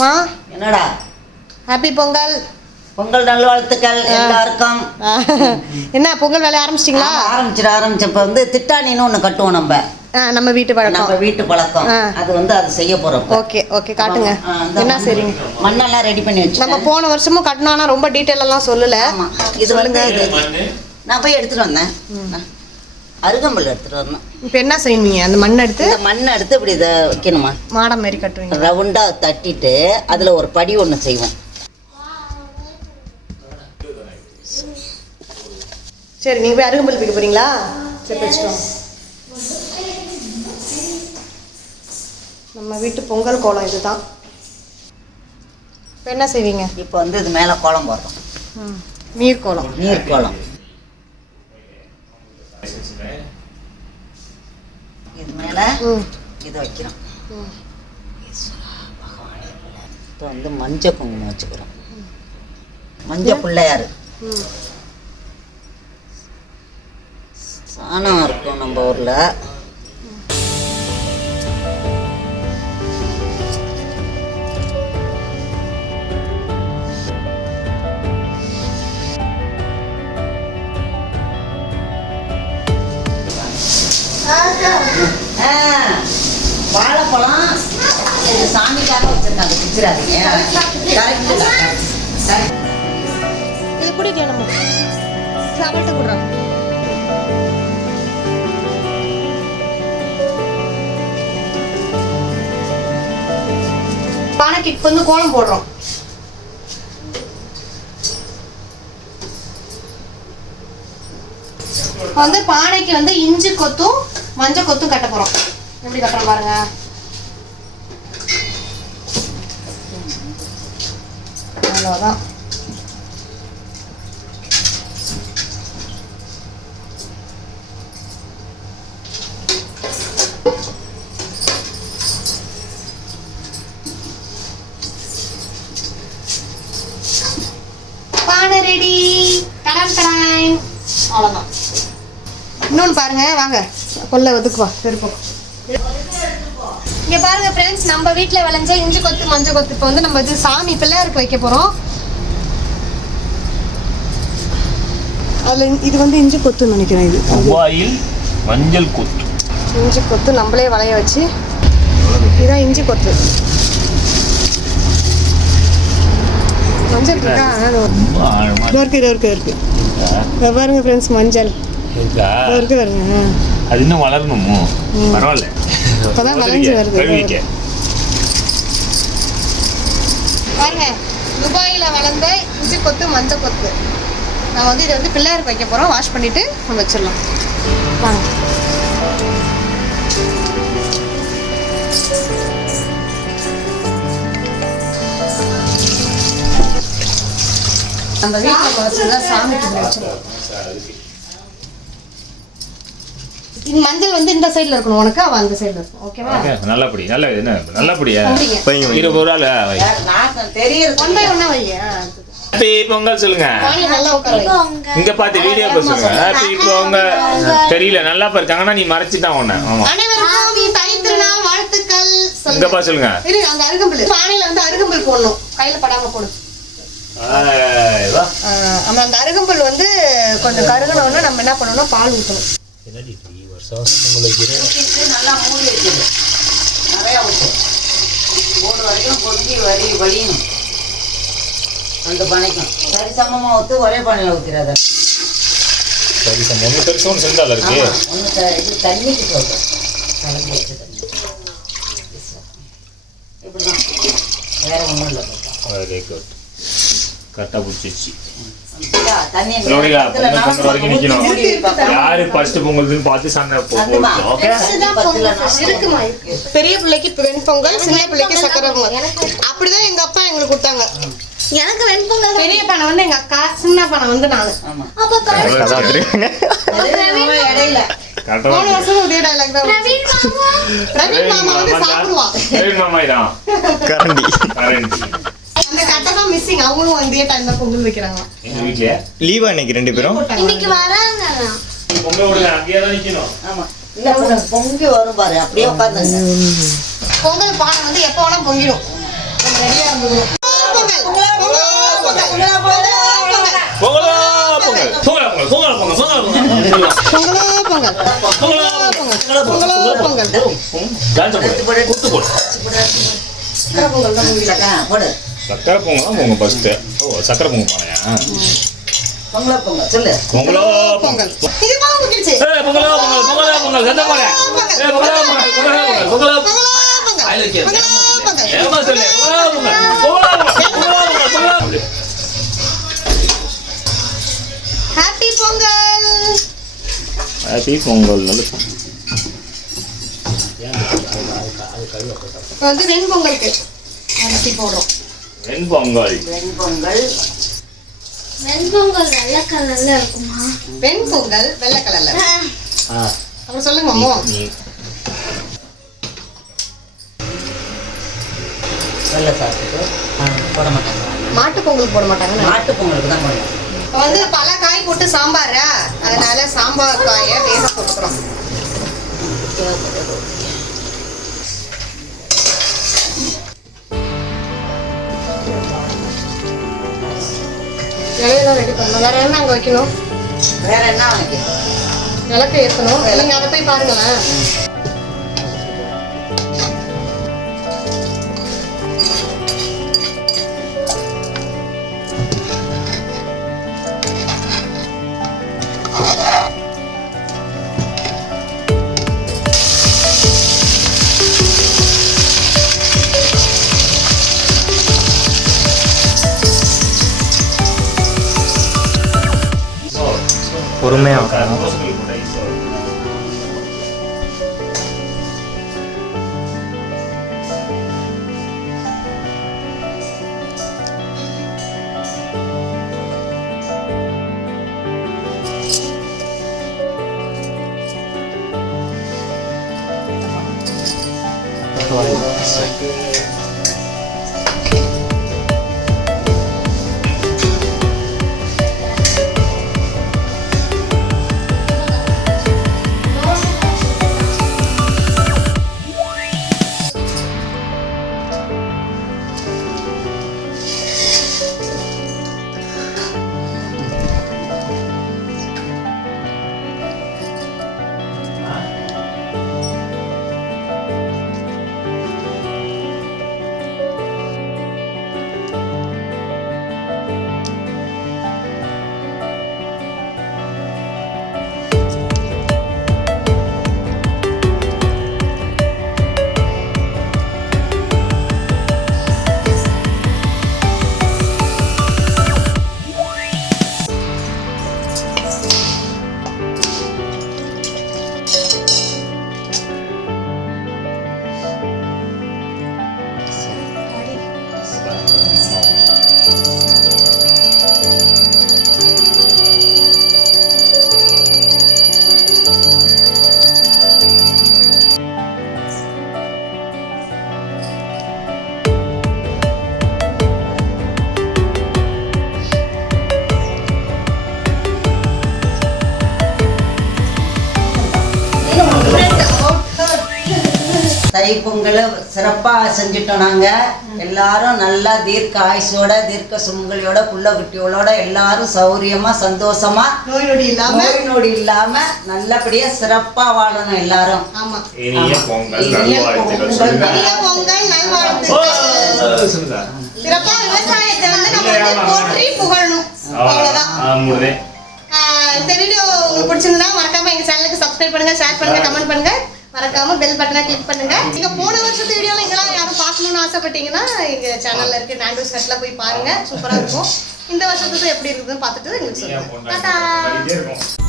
மா என்னடா ஹாப்பி பொங்கல். பொங்கல் நல்வாழ்த்துக்கள் எல்லாருக்கும். என்ன பொங்கல் வேலைய ஆரம்பிச்சிட்டிங்களா? ஆரம்பிச்சேன். இப்போ வந்து திட்டாணின்னு ஒன்று கட்டுவோம் நம்ம வீட்டு பழக்கம். அது அது செய்ய போறோம். ஓகே ஓகே காட்டுங்க. என்ன சரிங்க? மண்ணெல்லாம் ரெடி பண்ணி வச்சு நம்ம போன வருஷமும் கட்டணும்னா ரொம்ப டீட்டெயில் எல்லாம் சொல்லல. இது வந்து நான் போய் எடுத்துட்டு வந்தேன். அருகம்புல் எடுத்துட்டு வரணும். இப்போ என்ன செய்வீங்க? அந்த மண்ணை எடுத்து இப்படி இதை வைக்கணுமா? மாடம் மாதிரி கட்டுவீங்க. ரவுண்டா தட்டிட்டு அதுல ஒரு படி ஒன்று செய்வோம். சரி நீங்க போய் அருகம்புல் பிக்க போறீங்களா? சரி வச்சுக்கோங்க. நம்ம வீட்டு பொங்கல் கோலம் இதுதான். இப்போ என்ன செய்வீங்க? இப்போ இது மேலே கோலம் போடுறோம். நீர் கோலம். இது மேல இதை வைக்கிறோம். இப்போ மஞ்சள் குங்குமம் வச்சுக்கிறோம். மஞ்சள் பிள்ளையாரு சாணம் இருக்கும் நம்ம ஊர்ல. வாழைப்பழம் இது சாமிக்காக வச்சிருக்காங்க. பிச்சிடாதீங்க. இது குடிக்கலாம். நம்ம சாப்பிட்டு கொடுறோம். பானைக்கு இப்போ கோலம் போடுறோம். பானைக்கு இஞ்சி கொத்தும் மஞ்சள் கொத்தும் கட்ட போறோம். எப்படி கட்டுறோம் பாருங்க. அவ்வளோதான். பானை ரெடி. அவ்வளோதான். இன்னொன்று பாருங்க. வாங்க கொல்லை ஒதுக்குவா பெருப்போம். இங்கே பாருங்க ஃப்ரெண்ட்ஸ், நம்ம வீட்டில் விளைஞ்ச இஞ்சி கொத்து மஞ்சள் கொத்து இப்போ நம்ம இது சாமி பிள்ளையாருக்கு வைக்க போகிறோம். அதில் இது இஞ்சி கொத்துன்னு நினைக்கிறேன். இது மஞ்சள் கொத்து. இஞ்சி கொத்து நம்மளே வளைய வச்சு இதுதான் இஞ்சி கொத்து. மஞ்சள் இருக்கா? இருக்கு பாருங்க ஃப்ரெண்ட்ஸ், மஞ்சள் இருக்கு பாருங்க. அது இன்னும் வளரணுமோ? பரவாயில்ல, இப்பதான் வளைஞ்சு வருது பாருங்க. துபாயில வளர்ந்த இஞ்சி கொத்து மஞ்சள் கொத்து. நான் இதை பிள்ளையாருக்கு வைக்க போறோம். வாஷ் பண்ணிட்டு நம்ம வச்சிடலாம். வாங்க. நம்ம வீட்டில் வச்சுதான் சாமிக்கு வச்சிடலாம். மஞ்சள் இந்த சைடுல இருக்கணும். உனக்கு அவ அந்த சைடுல இருக்கும். ஓகேவா? நல்லபடி. நல்லபடியா 20 ரூபால வை. தெரியுது. ஒண்ணே ஒண்ணா வை. ஹாப்பி பொங்கல் சொல்லுங்க. நல்லா உட்காரு. இங்க பாத்து வீடியோ பேச சொல்லுங்க. ஹாப்பி பொங்கல். தெரியல, நல்லா இருக்காங்கன்னா நீ மறைச்சிட்டான் உன்ன. ஆமா. அனைவருக்கும் தை திருநாள் வாழ்த்துக்கள். இங்க பா சொல்லுங்க. இரு, அங்க அருகம்புல். பானையில அருகம்புல் போடணும். கையில படாம போடு. நம்ம அந்த அருகம்புல் கொஞ்சம் கருகணும்னா நம்ம என்ன பண்ணணும்? பால் ஊற்றணும். நல்லா மூடி வைக்கணும். நிறையா ஊற்றும். மூணு வரைக்கும் பொங்கி வலியணும். ரெண்டு பானைக்கும் சரி சமமாக ஊற்று. ஒரே பானையில் ஊற்றிடாத. சரி சமம். ஒன்று பெருசு ஒன்று செஞ்சால இருக்கு. ஒன்று இது தண்ணிக்கு சொல்கிறேன். கலந்து வச்சு தண்ணி இப்படி தான். வேற ஒன்றும் இல்லை. Very good. கரெக்டாக பிடிச்சிச்சு. யாரு ஃபர்ஸ்ட் பொங்கல்னு பார்த்து சண்டை போடுவோம். ஓகே. பெரிய பிள்ளைக்கு வெண்பொங்கல், சின்ன பிள்ளைக்கு சக்கரை பொங்கல். அப்படிதான் எங்க அப்பா எங்களுக்கு கொடுத்தாங்க. எனக்கு வெண்பொங்கல். பெரிய பானை எங்க அக்கா, சின்ன பானை நான். போன வருஷம் இதே டைலாக் தான். பிரவீன் மாமா சாப்பிடுவான். பிரவீன் மாமா தான் கரண்டி. அந்த கட்டதான் மிஸ்ஸிங். அவங்களும் இதே டைம்ல பொங்கல் வைக்கிறாங்க. எங்க வீட்ல லீவா இன்னைக்கு ரெண்டு பேரும். இன்னைக்கு வராங்க. பொங்கல் ஓடுங்க. அங்கேயே தான் நிக்கணும். ஆமா. இல்ல பொங்கி வரும் பாரு. அப்படியே உட்கார்ந்துங்க. பொங்கல் பானை எப்போ வேணா பொங்கிடும். ரெடியா இருந்தது பொங்கல் பொங்கலோ பொங்கல் பொங்கலோ பொங்கல் பொங்கலோ பொங்கல் பொங்கலோ பொங்கல் டான்ஸ் போடு குத்து போடு சக்கரை பொங்கல் தான் போடு சக்கரை பொங்கல் பொங்கல் ஃபர்ஸ்ட் ஓ சக்கரை பொங்கல் பானையா பொங்கலோ பொங்கல் சொல்லு பொங்கலோ பொங்கல் இது மாவு ஊத்திடுச்சு பொங்கலோ பொங்கல் பொங்கலோ பொங்கல் சத்தம் போடு பொங்கலோ பொங்கல் பொங்கலோ பொங்கல் ஐ லைக் இட் ஏமா சொல்லு பொங்கலோ பொங்கல் ஹாப்பி பொங்கல் ஹாப்பி பொங்கல் நல்ல இப்போ வந்து வெண்பொங்கலுக்கு அரிசி போடுறோம் வெண்பொங்கல் வெண்பொங்கல் வெண்பொங்கல் வெள்ளை கலர்ல இருக்குமா? வெண்பொங்கல் வெள்ளை கலர்ல அப்புறம் சொல்லுங்க மாமோ வெள்ளை சாப்பிட்டு போட மாட்டாங்க மாட்டு பொங்கல் போட மாட்டாங்க மாட்டு பொங்கலுக்கு தான் போடுவோம் இப்போ வந்து பல காய் போட்டு சாம்பாரா அதனால சாம்பார் காயை வேக போட்டுக்கிறோம் இலையெல்லாம் ரெடி பண்ணணும் வேற என்ன அங்கே வைக்கணும் வேற என்ன உனக்கு விளக்கு ஏற்றணும் இல்லைங்க அதை போய் பாருங்களேன் பொறுமையாக தை பொங்கலை சிறப்பாக செஞ்சுட்டோம் நாங்கள் எல்லாரும் நல்லா தீர்க்க ஆயுசோட தீர்க்க சுமங்கலியோட புள்ள குட்டிகளோட எல்லாரும் சௌரியமா சந்தோஷமா நோய் நொடி இல்லாம நோய் நொடி இல்லாம நல்லபடியா சிறப்பா வாழணும் எல்லாரும். ஆமா இனிய பொங்கல் இனிய நல்வாழ்த்துக்கள் பொங்கல். இனிய பொங்கல் நல்வாழ்த்துக்கள். சொல்லுங்க சிறப்பா விவசாயத்தை வந்து நம்ம வந்து போற்றி புகழணும் அவ்வளவுதான். இந்த வீடியோ உங்களுக்கு பிடிச்சிருந்தா மறக்காம எங்க சேனலுக்கு சப்ஸ்கிரைப் பண்ணுங்க, ஷேர் பண்ணுங்க, கமெண்ட் பண்ணுங்க, மறக்காம பெல் பட்டனை கிளிக் பண்ணுங்க. நீங்க போன வருஷத்து வீடியோல எங்கெல்லாம் யாரும் பார்க்கணும்னு ஆசைப்பட்டீங்கன்னா எங்க சேனல்ல இருக்க நாண்டோஸ் நெட்ல போய் பாருங்க, சூப்பரா இருக்கும். இந்த வருஷத்துக்கு எப்படி இருக்குதுன்னு பார்த்துட்டு எங்களுக்கு சொல்லுங்க. டாடா.